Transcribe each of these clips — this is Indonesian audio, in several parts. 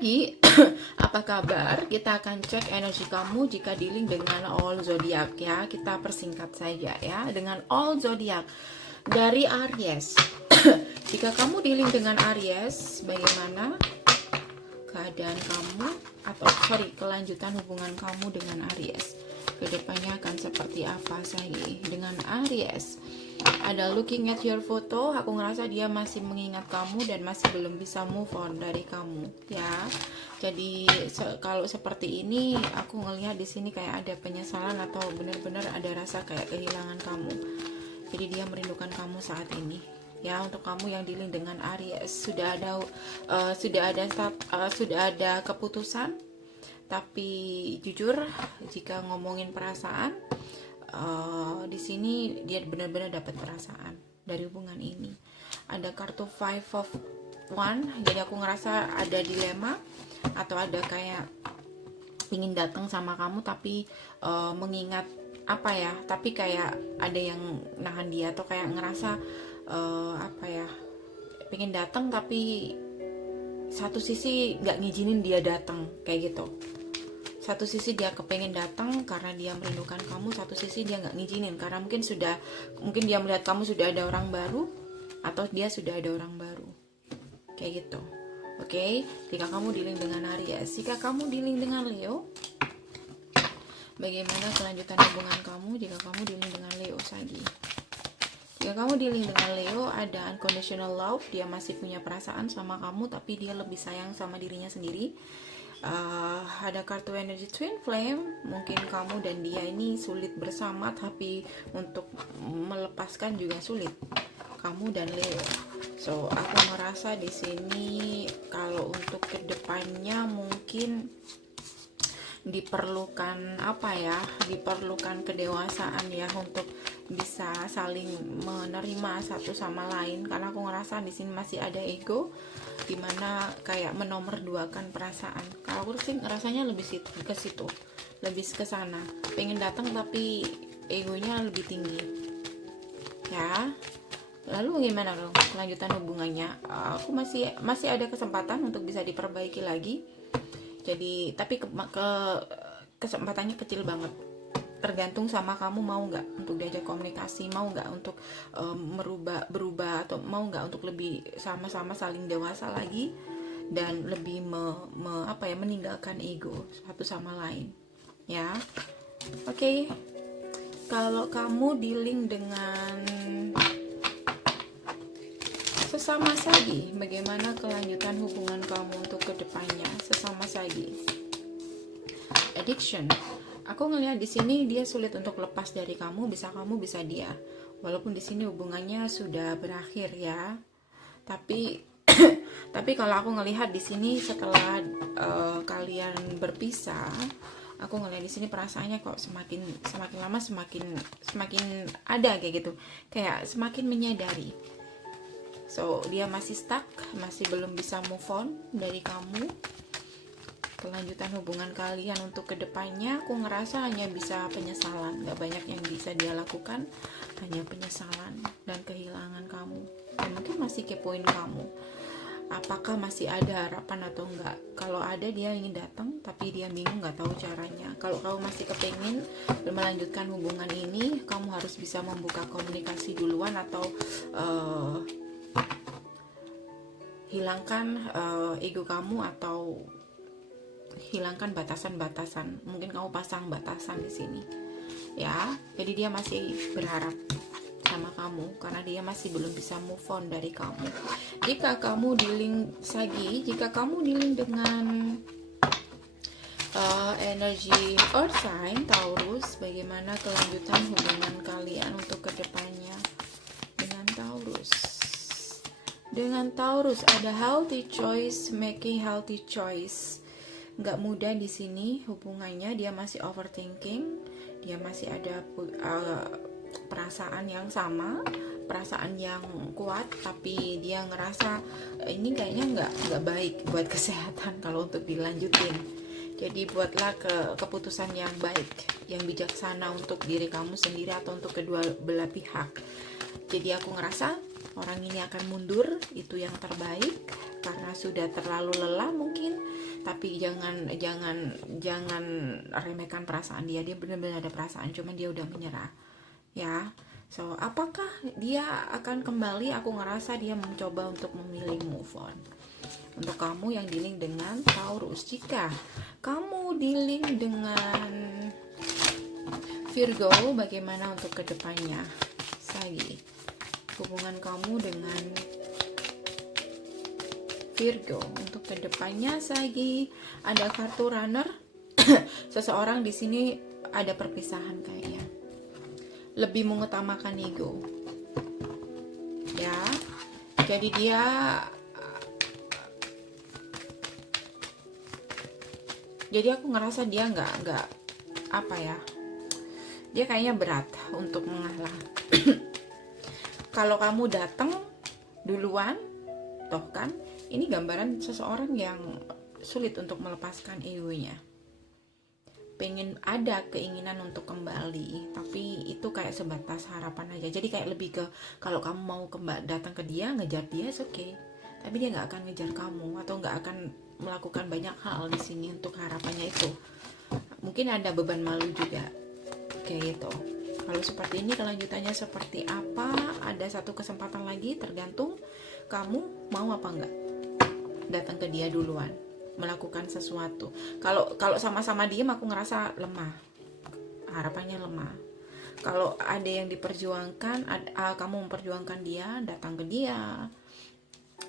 pagi, apa kabar? Kita akan cek energi kamu jika dealing dengan all zodiac ya. Kita persingkat saja ya dengan all zodiac dari Aries. Jika kamu dealing dengan Aries, bagaimana keadaan kamu atau kelanjutan hubungan kamu dengan Aries? Kedepannya akan seperti apa saja dengan Aries? Ada looking at your photo, aku ngerasa dia masih mengingat kamu dan masih belum bisa move on dari kamu ya. Jadi kalau seperti ini aku ngelihat di sini kayak ada penyesalan atau benar-benar ada rasa kayak kehilangan kamu. Jadi dia merindukan kamu saat ini ya. Untuk kamu yang dealing dengan Aries, sudah ada keputusan, tapi jujur jika ngomongin perasaan, di sini dia benar-benar dapat perasaan dari hubungan ini. Ada kartu Five of One, jadi aku ngerasa ada dilema atau ada kayak ingin datang sama kamu tapi mengingat apa ya, tapi kayak ada yang nahan dia atau kayak ngerasa apa ya, pengen datang tapi satu sisi nggak ngizinin dia datang kayak gitu. Satu sisi dia kepengen datang karena dia merindukan kamu, satu sisi dia nggak ngizinin karena mungkin dia melihat kamu sudah ada orang baru atau dia sudah ada orang baru kayak gitu. Oke, jika kamu dealing dengan Aries. Jika kamu dealing dengan Leo, bagaimana kelanjutan hubungan kamu jika kamu dealing dengan Leo lagi? Jika kamu dealing dengan Leo, ada unconditional love, dia masih punya perasaan sama kamu tapi dia lebih sayang sama dirinya sendiri. Ada kartu energi twin flame, mungkin kamu dan dia ini sulit bersama tapi untuk melepaskan juga sulit, kamu dan Leo. So aku merasa di sini kalau untuk kedepannya mungkin diperlukan apa ya, diperlukan kedewasaan ya untuk bisa saling menerima satu sama lain, karena aku ngerasa di sini masih ada ego dimana kayak menomorduakan perasaan. Kalau aku sih rasanya lebih ke situ, lebih ke sana, pengen datang tapi egonya lebih tinggi ya. Lalu gimana dong kelanjutan hubungannya? Aku masih ada kesempatan untuk bisa diperbaiki lagi. Jadi tapi kesempatannya kecil banget. Tergantung sama kamu mau nggak untuk diajak komunikasi, mau nggak untuk berubah atau mau nggak untuk lebih sama-sama saling dewasa lagi dan lebih meninggalkan ego satu sama lain ya. Oke. Kalau kamu dealing dengan sesama sagi, bagaimana kelanjutan hubungan kamu untuk kedepannya sesama sagi? Addiction. Aku ngelihat di sini dia sulit untuk lepas dari kamu, bisa kamu bisa dia. Walaupun di sini hubungannya sudah berakhir ya. Tapi tapi kalau aku ngelihat di sini setelah kalian berpisah, aku ngelihat di sini perasaannya kok semakin lama semakin ada kayak gitu. Kayak semakin menyadari. So, dia masih stuck, masih belum bisa move on dari kamu. Kelanjutan hubungan kalian untuk kedepannya, aku ngerasa hanya bisa penyesalan. Gak banyak yang bisa dia lakukan, hanya penyesalan dan kehilangan kamu. Dan mungkin masih kepoin kamu, apakah masih ada harapan atau enggak. Kalau ada, dia ingin datang tapi dia bingung, gak tahu caranya. Kalau kamu masih kepengen melanjutkan hubungan ini, kamu harus bisa membuka komunikasi duluan atau hilangkan ego kamu atau hilangkan batasan-batasan. Mungkin kamu pasang batasan di sini ya. Jadi dia masih berharap sama kamu karena dia masih belum bisa move on dari kamu. Jika kamu dealing dengan energi earth sign Taurus, bagaimana kelanjutan hubungan kalian untuk kedepannya dengan Taurus? Dengan Taurus ada healthy choice, making healthy choice. Nggak mudah di sini hubungannya, dia masih overthinking, dia masih ada perasaan yang sama, perasaan yang kuat, tapi dia ngerasa ini kayaknya nggak baik buat kesehatan kalau untuk dilanjutin. Jadi buatlah keputusan yang baik, yang bijaksana untuk diri kamu sendiri atau untuk kedua belah pihak. Jadi aku ngerasa orang ini akan mundur, itu yang terbaik karena sudah terlalu lelah mungkin tapi jangan jangan jangan remehkan perasaan dia. Dia benar-benar ada perasaan, cuman dia udah menyerah ya. So apakah dia akan kembali? Aku ngerasa dia mencoba untuk memilih move on. Untuk kamu yang dealing dengan Taurus, jika kamu dealing dengan Virgo, bagaimana untuk kedepannya? Sagi, hubungan kamu dengan Virgo untuk kedepannya. Sagi, ada kartu runner. Seseorang di sini ada perpisahan kayaknya, lebih mengutamakan ego ya. Jadi aku ngerasa dia nggak apa ya, dia kayaknya berat untuk mengalah. Kalau kamu datang duluan, toh kan ini gambaran seseorang yang sulit untuk melepaskan egonya, pengen ada keinginan untuk kembali, tapi itu kayak sebatas harapan aja. Jadi kayak lebih ke kalau kamu mau datang ke dia, ngejar dia, oke okay. Tapi dia nggak akan ngejar kamu atau nggak akan melakukan banyak hal di sini untuk harapannya itu. Mungkin ada beban malu juga kayak gitu. Kalau seperti ini kelanjutannya seperti apa? Ada satu kesempatan lagi, tergantung kamu mau apa enggak datang ke dia duluan, melakukan sesuatu. Kalau sama-sama diem, aku ngerasa lemah, harapannya lemah. Kalau ada yang diperjuangkan, kamu memperjuangkan dia, datang ke dia,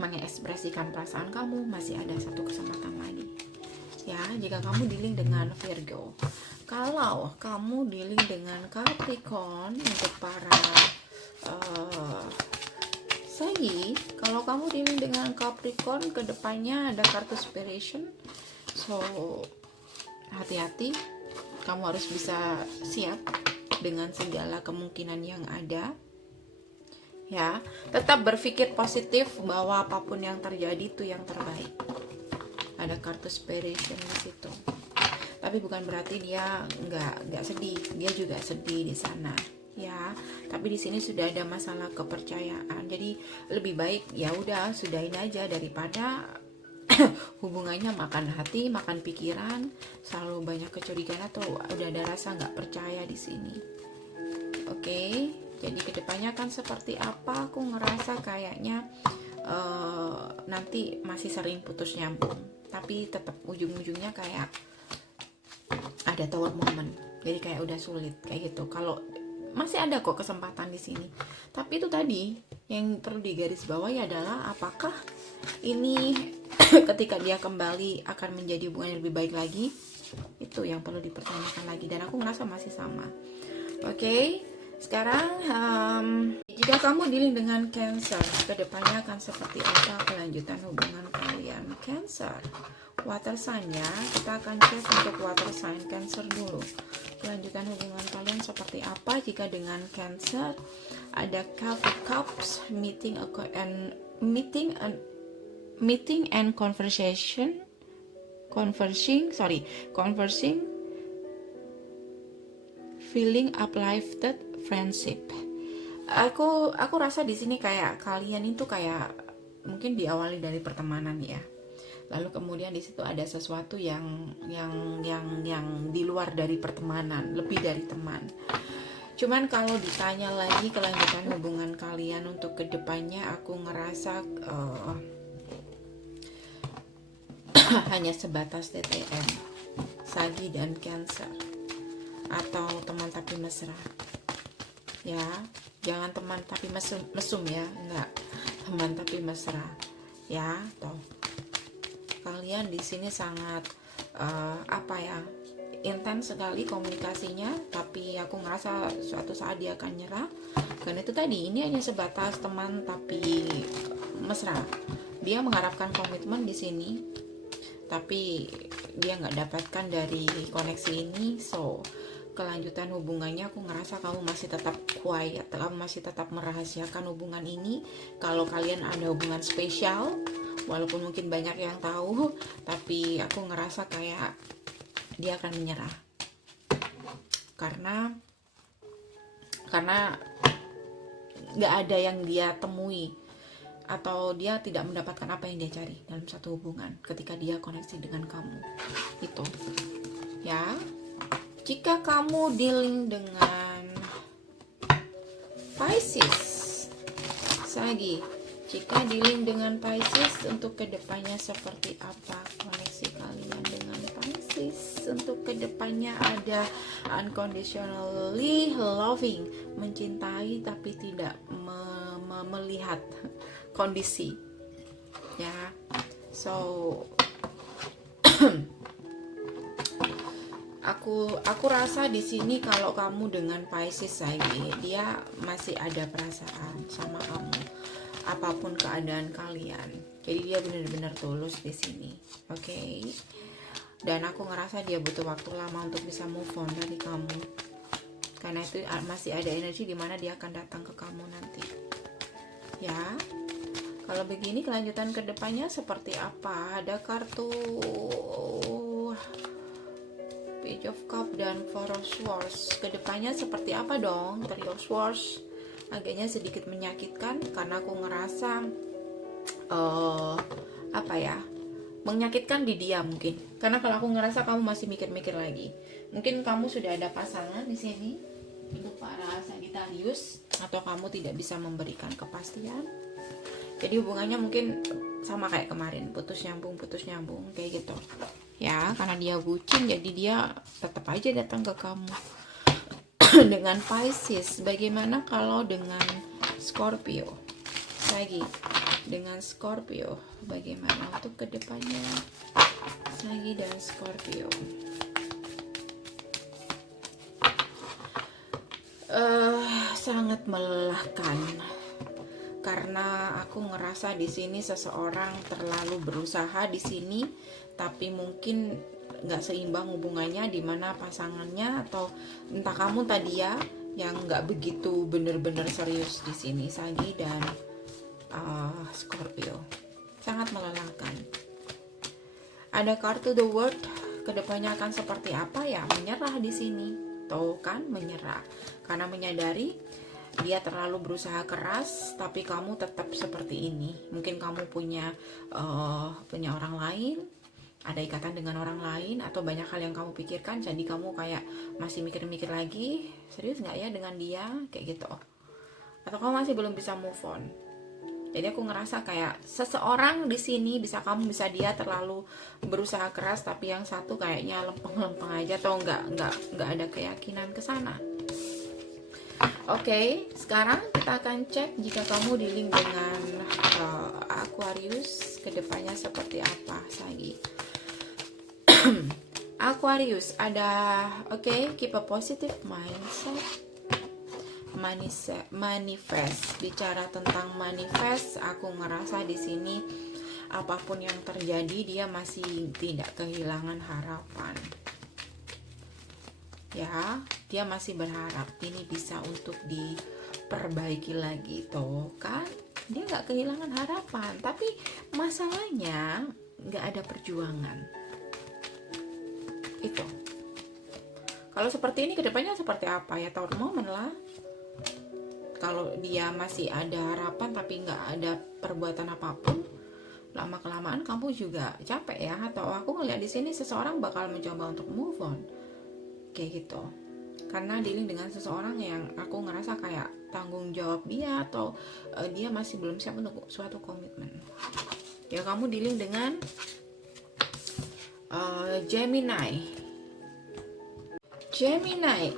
mengekspresikan perasaan kamu, masih ada satu kesempatan lagi ya. Jika kamu dealing dengan Virgo, kalau kamu dealing dengan Capricorn, untuk para Sagi, kalau kamu dealing dengan Capricorn, kedepannya ada kartu Spiration. So hati-hati, kamu harus bisa siap dengan segala kemungkinan yang ada ya. Tetap berpikir positif bahwa apapun yang terjadi itu yang terbaik. Ada kartu Spiration di situ, tapi bukan berarti dia nggak sedih, dia juga sedih di sana ya. Tapi di sini sudah ada masalah kepercayaan, jadi lebih baik ya udah sudahin aja daripada hubungannya makan hati, makan pikiran, selalu banyak kecurigaan atau udah ada rasa nggak percaya di sini. Oke, jadi kedepannya kan seperti apa? Aku ngerasa kayaknya nanti masih sering putus nyambung, tapi tetap ujung-ujungnya kayak ada tower moment, jadi kayak udah sulit kayak gitu. Kalau masih ada kok kesempatan di sini, tapi itu tadi yang perlu digarisbawahi adalah apakah ini ketika dia kembali akan menjadi hubungan yang lebih baik lagi. Itu yang perlu dipertanyakan lagi, dan aku ngerasa masih sama. Oke, sekarang jika kamu dealing dengan Cancer, kedepannya akan seperti apa kelanjutan hubungan kalian? Cancer, water sign ya, kita akan cek untuk water sign Cancer dulu. Kelanjutan hubungan kalian seperti apa? Jika dengan Cancer ada Cups, meeting and conversing, feeling uplifted, friendship. Aku rasa di sini kayak kalian itu kayak mungkin diawali dari pertemanan ya. Lalu kemudian di situ ada sesuatu yang di luar dari pertemanan, lebih dari teman. Cuman kalau ditanya lagi kelanjutan hubungan kalian untuk kedepannya, aku ngerasa hanya sebatas TTM, Sagi dan Cancer, atau teman tapi mesra ya. Jangan teman tapi mesum ya, enggak, teman tapi mesra ya. Toh kalian di sini sangat intens sekali komunikasinya, tapi aku ngerasa suatu saat dia akan nyerah. Karena itu tadi, ini hanya sebatas teman tapi mesra. Dia mengharapkan komitmen di sini, tapi dia nggak dapatkan dari koneksi ini. So kelanjutan hubungannya, aku ngerasa kamu masih tetap quiet, kamu masih tetap merahasiakan hubungan ini. Kalau kalian ada hubungan spesial, walaupun mungkin banyak yang tahu, tapi aku ngerasa kayak dia akan menyerah karena nggak ada yang dia temui. atau dia tidak mendapatkan apa yang dia cari dalam satu hubungan ketika dia koneksi dengan kamu. Itu ya. Jika kamu dealing dengan Pisces lagi, jika dealing dengan Pisces, untuk kedepannya seperti apa koneksi kalian dengan Pisces? Untuk kedepannya ada unconditionally loving, mencintai tapi tidak melihat kondisi ya. So aku rasa di sini kalau kamu dengan Pisces lagi, dia masih ada perasaan sama kamu apapun keadaan kalian. Jadi dia benar-benar tulus di sini, oke? Dan aku ngerasa dia butuh waktu lama untuk bisa move on dari kamu, karena itu masih ada energi di mana dia akan datang ke kamu nanti ya. Kalau begini kelanjutan kedepannya seperti apa? Ada kartu Page of Cup dan Four of Swords. Kedepannya seperti apa dong? Three of Swords agaknya sedikit menyakitkan, karena aku ngerasa apa ya, menyakitkan di dia mungkin. Karena kalau aku ngerasa kamu masih mikir-mikir lagi. Mungkin kamu sudah ada pasangan di sini untuk para Sagittarius, atau kamu tidak bisa memberikan kepastian. Jadi hubungannya mungkin sama kayak kemarin, putus nyambung kayak gitu ya. Karena dia bucin, jadi dia tetap aja datang ke kamu. Dengan Pisces, bagaimana kalau dengan Scorpio? Lagi dengan Scorpio, bagaimana untuk kedepannya Sagi dan Scorpio? Sangat melelahkan, karena aku ngerasa di sini seseorang terlalu berusaha di sini, tapi mungkin nggak seimbang hubungannya, di mana pasangannya atau entah kamu tadi ya yang nggak begitu bener-bener serius di sini. Sagi dan Scorpio sangat melelahkan. Ada kartu The World, kedepannya akan seperti apa ya? Menyerah di sini, tuh kan, menyerah karena menyadari dia terlalu berusaha keras, tapi kamu tetap seperti ini. Mungkin kamu punya orang lain, ada ikatan dengan orang lain, atau banyak hal yang kamu pikirkan, jadi kamu kayak masih mikir-mikir lagi, serius nggak ya dengan dia, kayak gitu. Atau kamu masih belum bisa move on. Jadi aku ngerasa kayak seseorang di sini bisa dia terlalu berusaha keras, tapi yang satu kayaknya lempeng-lempeng aja, atau nggak ada keyakinan ke sana. Oke, sekarang kita akan cek jika kamu dealing dengan Aquarius, kedepannya seperti apa lagi. Aquarius ada, keep a positive mindset. Manifest. Bicara tentang manifest, aku ngerasa di sini apapun yang terjadi dia masih tidak kehilangan harapan. Ya, dia masih berharap ini bisa untuk diperbaiki lagi, toh kan? Dia nggak kehilangan harapan, tapi masalahnya nggak ada perjuangan. Itu. Kalau seperti ini kedepannya seperti apa ya? Third moment lah. Kalau dia masih ada harapan tapi nggak ada perbuatan apapun, lama kelamaan kamu juga capek ya. Atau aku ngeliat di sini seseorang bakal mencoba untuk move on, kayak gitu. Karena dealing dengan seseorang yang aku ngerasa kayak tanggung jawab dia, atau dia masih belum siap untuk suatu komitmen. Ya, kamu dealing dengan Gemini.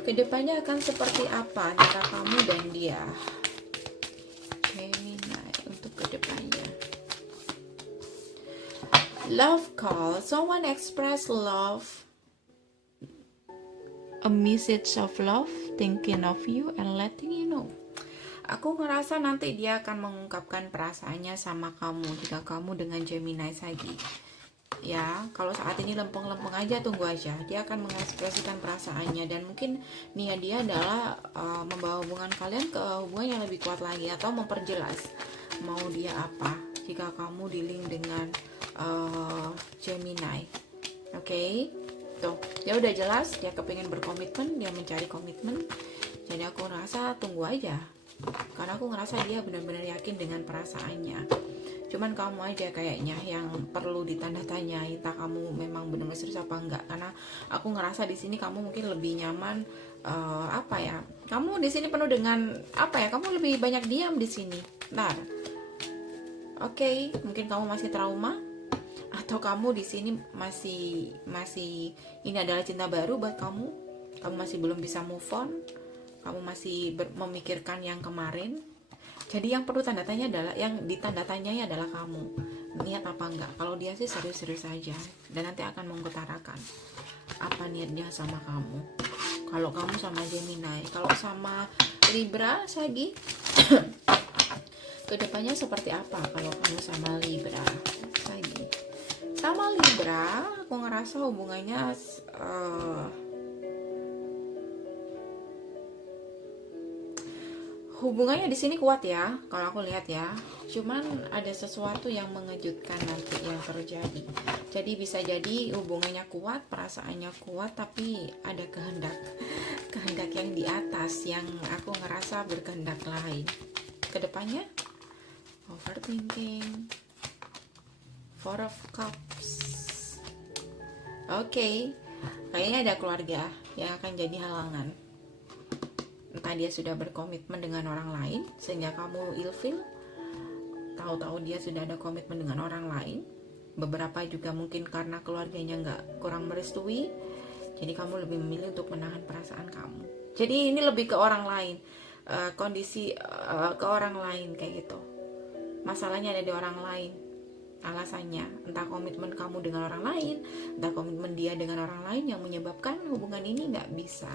Kedepannya akan seperti apa antara kamu dan dia? Gemini untuk kedepannya. Love call. Someone express love. A message of love, thinking of you and letting you know. Aku ngerasa nanti dia akan mengungkapkan perasaannya sama kamu jika kamu dengan Gemini lagi. Ya, kalau saat ini lempeng-lempeng aja, tunggu aja. Dia akan mengekspresikan perasaannya, dan mungkin niat dia adalah membawa hubungan kalian ke hubungan yang lebih kuat lagi, atau memperjelas mau dia apa jika kamu dealing dengan Gemini. Oke? Tuh, dia udah jelas, dia kepingin berkomitmen, dia mencari komitmen. Jadi aku rasa tunggu aja. karena aku ngerasa dia benar-benar yakin dengan perasaannya. Cuman kamu aja kayaknya yang perlu ditanda tanyai, entah kamu memang benar-benar serius apa enggak. Karena aku ngerasa di sini kamu mungkin lebih nyaman, apa ya? Kamu di sini penuh dengan apa ya? Kamu lebih banyak diam di sini. Ntar, oke, mungkin kamu masih trauma, atau kamu di sini masih ini adalah cinta baru buat kamu. Kamu masih belum bisa move on. Kamu masih memikirkan yang kemarin. Jadi yang perlu tanda tanya adalah, yang ditanda tanyai adalah kamu niat apa enggak. Kalau dia sih serius-serius saja, dan nanti akan mengutarakan apa niatnya sama kamu. Kalau kamu sama Gemini, kalau sama Libra, Sagi, kedepannya seperti apa kalau kamu sama Libra, Sagi? Sama Libra, aku ngerasa hubungannya hubungannya di sini kuat ya, kalau aku lihat ya. Cuman ada sesuatu yang mengejutkan nanti yang terjadi. Jadi bisa jadi hubungannya kuat, perasaannya kuat, tapi ada kehendak yang di atas yang aku ngerasa berkehendak lain. Kedepannya overthinking, Four of Cups. Oke, kayaknya ada keluarga yang akan jadi halangan. Entah dia sudah berkomitmen dengan orang lain sehingga kamu ilfil, tahu-tahu dia sudah ada komitmen dengan orang lain. Beberapa juga mungkin karena keluarganya kurang merestui, jadi kamu lebih memilih untuk menahan perasaan kamu. Jadi ini lebih ke orang lain, kondisi ke orang lain kayak gitu. Masalahnya ada di orang lain. Alasannya entah komitmen kamu dengan orang lain, entah komitmen dia dengan orang lain yang menyebabkan hubungan ini nggak bisa.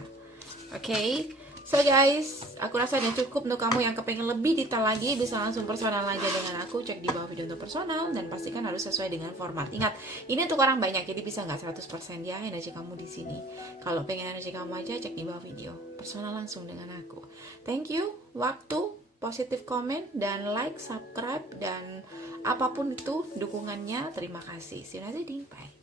Oke. So guys, aku rasa udah cukup. Untuk kamu yang kepengen lebih detail lagi, bisa langsung personal aja dengan aku. Cek di bawah video untuk personal, dan pastikan harus sesuai dengan format. Ingat, ini untuk orang banyak, jadi bisa nggak 100% ya energi kamu di sini. Kalau pengen energi kamu aja, cek di bawah video personal langsung dengan aku. Thank you, waktu, positif komen, dan like, subscribe, dan apapun itu dukungannya. Terima kasih. See you next video. Bye.